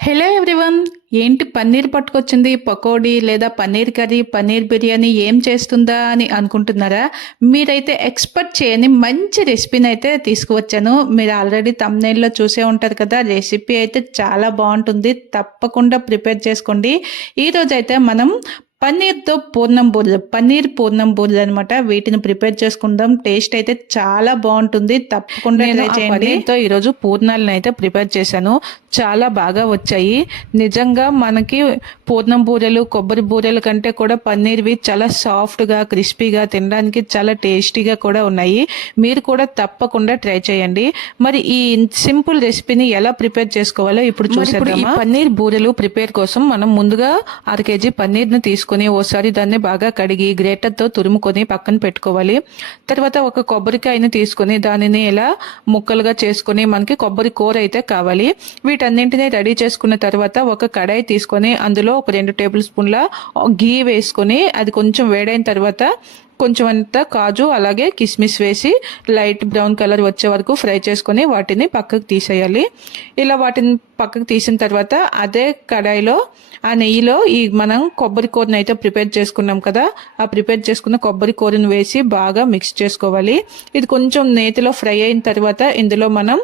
Hello everyone. ఏంటి పన్నీర్ పట్టుకొచ్చింది, పకోడీ లేదా paneer curry, paneer biryani ఏం చేస్తుందా అని అనుకుంటున్నారా? మీరైతే ఎక్స్పెక్ట్ చేయని మంచి రెసిపీని అయితే తీసుకువచ్చాను. మీరు ఆల్రెడీ థంబ్‌నెయిల్‌లో చూసే ఉంటారు కదా. రెసిపీ అయితే చాలా బాగుంటుంది, తప్పకుండా ప్రిపేర్ చేసుకోండి. ఈరోజైతే మనం పన్నీర్‌తో పన్నీర్ పూర్ణం బూరెలు అనమాట. వీటిని ప్రిపేర్ చేసుకుందాం. టేస్ట్ అయితే చాలా బాగుంటుంది, తప్పకుండా ట్రై చేయండి. పన్నీర్‌తో ఈరోజు పూర్ణాలను అయితే ప్రిపేర్ చేశాను. చాలా బాగా వచ్చాయి. నిజంగా మనకి పూర్ణం బూరెలు, కొబ్బరి బూరెల కంటే కూడా పన్నీర్వి చాలా సాఫ్ట్గా, క్రిస్పీగా, తినడానికి చాలా టేస్టీగా కూడా ఉన్నాయి. మీరు కూడా తప్పకుండా ట్రై చేయండి. మరి ఈ సింపుల్ రెసిపీని ఎలా ప్రిపేర్ చేసుకోవాలో ఇప్పుడు చూసేద్దాం. ఈ పన్నీర్ బూరెలు ప్రిపేర్ కోసం మనం ముందుగా 1/2 kg పన్నీర్ని తీసుకొని ఓసారి దాన్ని బాగా కడిగి గ్రేటర్తో తురుముకొని పక్కన పెట్టుకోవాలి. తర్వాత ఒక కొబ్బరికాయని తీసుకొని దానిని ఇలా ముక్కలుగా చేసుకొని మనకి కొబ్బరి కూర అయితే కావాలి. వీటన్నింటినీ రెడీ చేసుకున్న తర్వాత ఒక కడాయి తీసుకొని అందులో ఒక 2 టేబుల్ స్పూన్ల ఘీ వేసుకొని అది కొంచెం వేడైన తర్వాత కొంచెం అంతా కాజు అలాగే కిస్మిస్ వేసి లైట్ బ్రౌన్ కలర్ వచ్చే వరకు ఫ్రై చేసుకొని వాటిని పక్కకు తీసేయాలి. ఇలా వాటిని పక్కకు తీసిన తర్వాత అదే కడాయిలో ఆ నెయ్యిలో మనం కొబ్బరి కూరని అయితే ప్రిపేర్ చేసుకున్నాం కదా, ఆ ప్రిపేర్ చేసుకున్న కొబ్బరి కూరని వేసి బాగా మిక్స్ చేసుకోవాలి. ఇది కొంచెం నేతిలో ఫ్రై అయిన తర్వాత ఇందులో మనం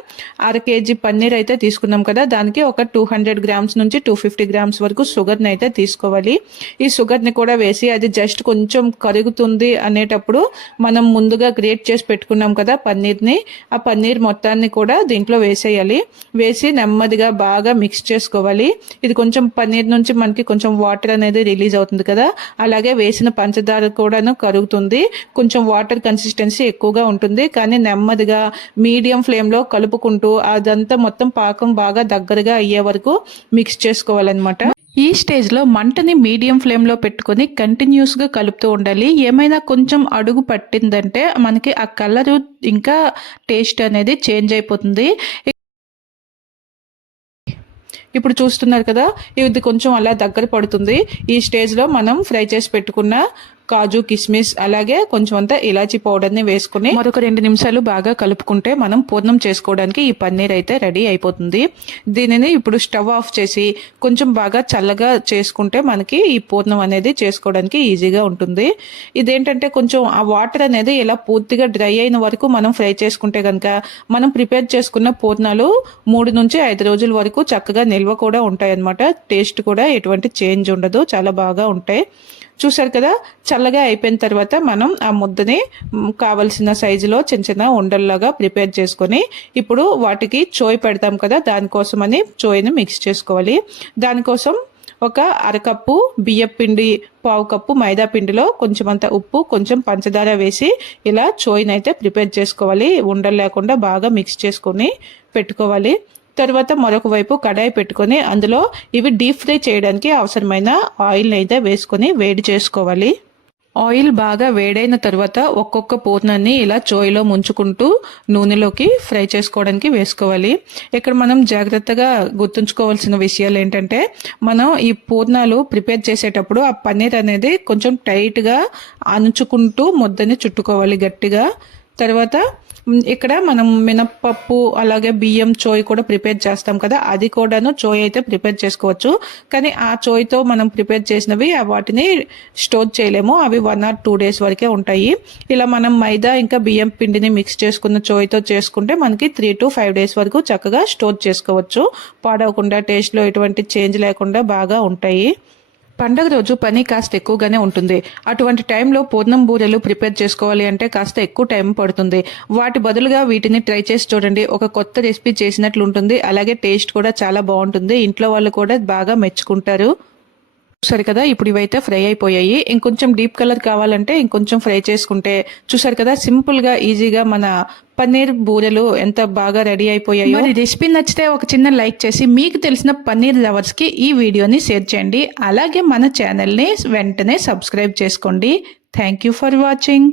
1/2 kg పన్నీర్ అయితే తీసుకున్నాం కదా, దానికి ఒక 200 గ్రామ్స్ నుంచి 250 గ్రామ్స్ వరకు షుగర్ని అయితే తీసుకోవాలి. ఈ షుగర్ని కూడా వేసి అది జస్ట్ కొంచెం కరుగుతుంది అనేటప్పుడు మనం ముందుగా గ్రేట్ చేసి పెట్టుకున్నాం కదా పన్నీర్ని, ఆ పన్నీర్ మొత్తాన్ని కూడా దీంట్లో వేసేయాలి. వేసి నెమ్మదిగా బాగా మిక్స్ చేసుకోవాలి. ఇది కొంచెం పన్నీర్ నుంచి మనకి కొంచెం వాటర్ అనేది రిలీజ్ అవుతుంది కదా, అలాగే వేసిన పంచదార కూడాను కరుగుతుంది. కొంచెం వాటర్ కన్సిస్టెన్సీ ఎక్కువగా ఉంటుంది, కానీ నెమ్మదిగా మీడియం ఫ్లేమ్లో కలుపుకుంటూ అదంతా మొత్తం పాకం బాగా దగ్గరగా అయ్యే వరకు మిక్స్ చేసుకోవాలన్నమాట. ఈ స్టేజ్లో మంటని మీడియం ఫ్లేమ్లో పెట్టుకొని కంటిన్యూస్గా కలుపుతూ ఉండాలి. ఏమైనా కొంచెం అడుగు పట్టిందంటే మనకి ఆ కలరు ఇంకా టేస్ట్ అనేది చేంజ్ అయిపోతుంది. ఇప్పుడు చూస్తున్నారు కదా, ఇది కొంచెం అలా దగ్గర పడుతుంది. ఈ స్టేజ్లో మనం ఫ్రై చేసి పెట్టుకున్న కాజు, కిస్మిస్ అలాగే కొంచెం అంతా ఇలాచీ పౌడర్ని వేసుకుని మరొక 2 నిమిషాలు బాగా కలుపుకుంటే మనం పూర్ణం చేసుకోవడానికి ఈ పన్నీర్ అయితే రెడీ అయిపోతుంది. దీనిని ఇప్పుడు స్టవ్ ఆఫ్ చేసి కొంచెం బాగా చల్లగా చేసుకుంటే మనకి ఈ పూర్ణం అనేది చేసుకోవడానికి ఈజీగా ఉంటుంది. ఇదేంటంటే కొంచెం ఆ వాటర్ అనేది ఇలా పూర్తిగా డ్రై అయిన వరకు మనం ఫ్రై చేసుకుంటే కనుక మనం ప్రిపేర్ చేసుకున్న పూర్ణాలు 3 నుంచి 5 రోజుల వరకు చక్కగా నిల్వ కూడా ఉంటాయి అన్నమాట. టేస్ట్ కూడా ఎటువంటి చేంజ్ ఉండదు, చాలా బాగా ఉంటాయి. చూసారు కదా, చల్లగా అయిపోయిన తర్వాత మనం ఆ ముద్దని కావలసిన సైజులో చిన్న చిన్న ఉండల్లాగా ప్రిపేర్ చేసుకొని ఇప్పుడు వాటికి చోయ్ పెడతాం కదా, దానికోసమని చోయ్ని మిక్స్ చేసుకోవాలి. దానికోసం ఒక 1/2 కప్పు బియ్యం పిండి, 1/4 కప్పు మైదా పిండిలో కొంచెం అంత ఉప్పు, కొంచెం పంచదార వేసి ఇలా చోయ్ని అయితే ప్రిపేర్ చేసుకోవాలి. ఉండలు లేకుండా బాగా మిక్స్ చేసుకొని పెట్టుకోవాలి. తర్వాత మరొక వైపు కడాయి పెట్టుకొని అందులో ఇవి డీప్ ఫ్రై చేయడానికి అవసరమైన ఆయిల్ని అయితే వేసుకొని వేడి చేసుకోవాలి. ఆయిల్ బాగా వేడైన తర్వాత ఒక్కొక్క పూర్ణాన్ని ఇలా చోయిలో ముంచుకుంటూ నూనెలోకి ఫ్రై చేసుకోవడానికి వేసుకోవాలి. ఇక్కడ మనం జాగ్రత్తగా గుర్తుంచుకోవాల్సిన విషయాలు ఏంటంటే, మనం ఈ పూర్ణాలు ప్రిపేర్ చేసేటప్పుడు ఆ పన్నీర్ అనేది కొంచెం టైట్గా అణుచుకుంటూ ముద్దని చుట్టుకోవాలి గట్టిగా. తర్వాత ఇక్కడ మనం మినప్పప్పు అలాగే బియ్యం చోయ్ కూడా ప్రిపేర్ చేస్తాం కదా, అది కూడాను చోయ్ అయితే ప్రిపేర్ చేసుకోవచ్చు. కానీ ఆ చోయ్తో మనం ప్రిపేర్ చేసినవి వాటిని స్టోర్ చేయలేము, అవి 1 or 2 days వరకే ఉంటాయి. ఇలా మనం మైదా ఇంకా బియ్యం పిండిని మిక్స్ చేసుకున్న చోయ్తో చేసుకుంటే మనకి 3 to 5 days వరకు చక్కగా స్టోర్ చేసుకోవచ్చు. పాడవకుండా, టేస్ట్లో ఎటువంటి చేంజ్ లేకుండా బాగా ఉంటాయి. పండగ రోజు పని కాస్త ఎక్కువగానే ఉంటుంది. అటువంటి టైంలో పూర్ణం బూరెలు ప్రిపేర్ చేసుకోవాలి అంటే కాస్త ఎక్కువ టైం పడుతుంది. వాటి బదులుగా వీటిని ట్రై చేసి చూడండి, ఒక కొత్త రెసిపీ చేసినట్లు ఉంటుంది. అలాగే టేస్ట్ కూడా చాలా బాగుంటుంది, ఇంట్లో వాళ్ళు కూడా బాగా మెచ్చుకుంటారు. చూసారు కదా, ఇప్పుడు ఇవైతే ఫ్రై అయిపోయాయి. ఇంకొంచెం డీప్ కలర్ కావాలంటే ఇంకొంచెం ఫ్రై చేసుకుంటే, చూసారు కదా సింపుల్గా ఈజీగా మన పన్నీర్ బూరెలు ఎంత బాగా రెడీ అయిపోయాయి. మరి రెసిపీ నచ్చితే ఒక చిన్న లైక్ చేసి మీకు తెలిసిన పన్నీర్ లవర్స్కి ఈ వీడియోని షేర్ చేయండి. అలాగే మన ఛానల్ని వెంటనే సబ్స్క్రైబ్ చేసుకోండి. Thank you for watching.